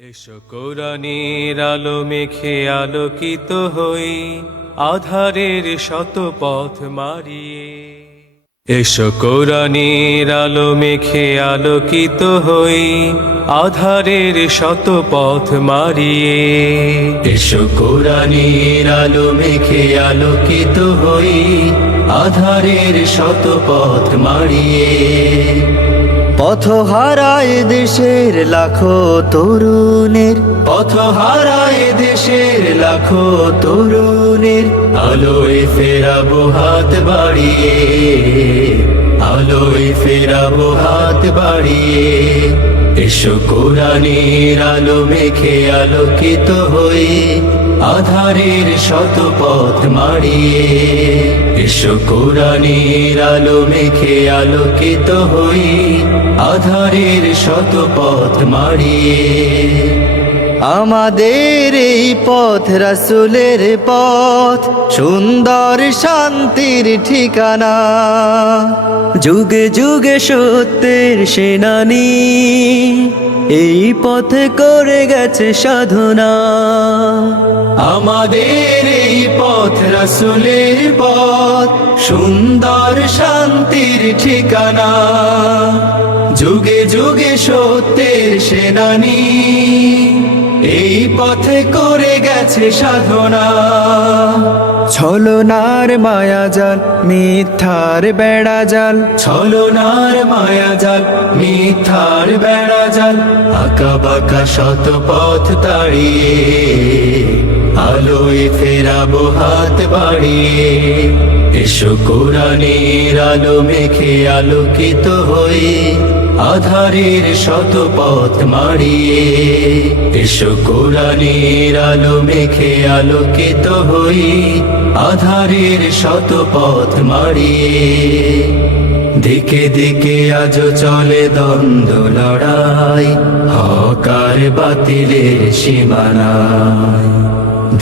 এসো কোরআনের আলো মেখে আলোকিত হই, আধারের শত পথ মারিয়ে। এসো কোরআনের আলো মেখে আলোকিত হই, আধারের শত পথ মারিয়ে। এসো কোরআনের আলো মেখে আলোকিত হই, আধারের শত পথ মারিয়ে। পথ হারায় দেশের লাখো তরুণের, পথ হারায় দেশের লাখো তরুণের, আলোয় ফেরাবো হাত বাড়িয়ে, আলোয় ফেরাবো হাত বাড়িয়ে। এসো কোরআনের আলো মেখে আলোকিত হই, আধারের শত পথ মারিয়ে। এসো কোরআনের আলো মেখে আলোকিত হই, আধারের শত পথ মারিয়ে। আমাদের এই পথ রাসূলের পথ, সুন্দর শান্তির ঠিকানা। যুগে যুগে সত্যের সেনানী, এই পথে করে গেছে সাধনা। আমাদের এই পথ রাসূলের পথ, সুন্দর শান্তির ঠিকানা। যুগে যুগে সত্যের সেনানী, এই পথে করে গেছে সাধনা। ছলনার মায়াজাল, মিথ্যার বেড়াজাল, ছলনার মায়াজাল, মিথ্যার বেড়াজাল, আঁকা বাঁকা শত পথ তাড়িয়ে, আলোয় ফেরাবো হাত বাড়িয়ে। এসো কোরআনের আলো মেখে আলোকিত হই, আধারের শত পথ মারিয়ে। এসো কোরআনের আলো মেখে আলোকিত হই, আধারের শত পথ মারিয়ে। দিকে দিকে আজ চলে দ্বন্দ্ব লড়াই, হক আর বাতিলের সীমানায়।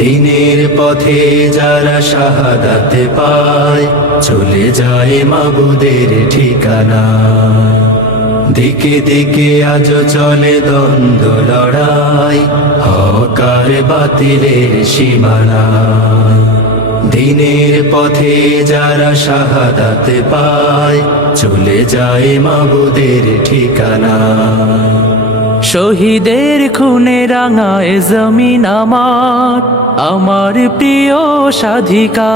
দিনের পথে যারা শাহাদাত পায়, চলে যায় মাবুদের ঠিকানা। দিকে দিকে আজ চলে দ্বন্দ্ব লড়াই, হক আর বাতিলের সীমানায়। দিনের পথে যারা শাহাদাত পায়, চলে যায় মাবুদের ঠিকানা। শহীদের খুনে রাঙায় জমিন আমার, আমার প্রিয় স্বাধিকার।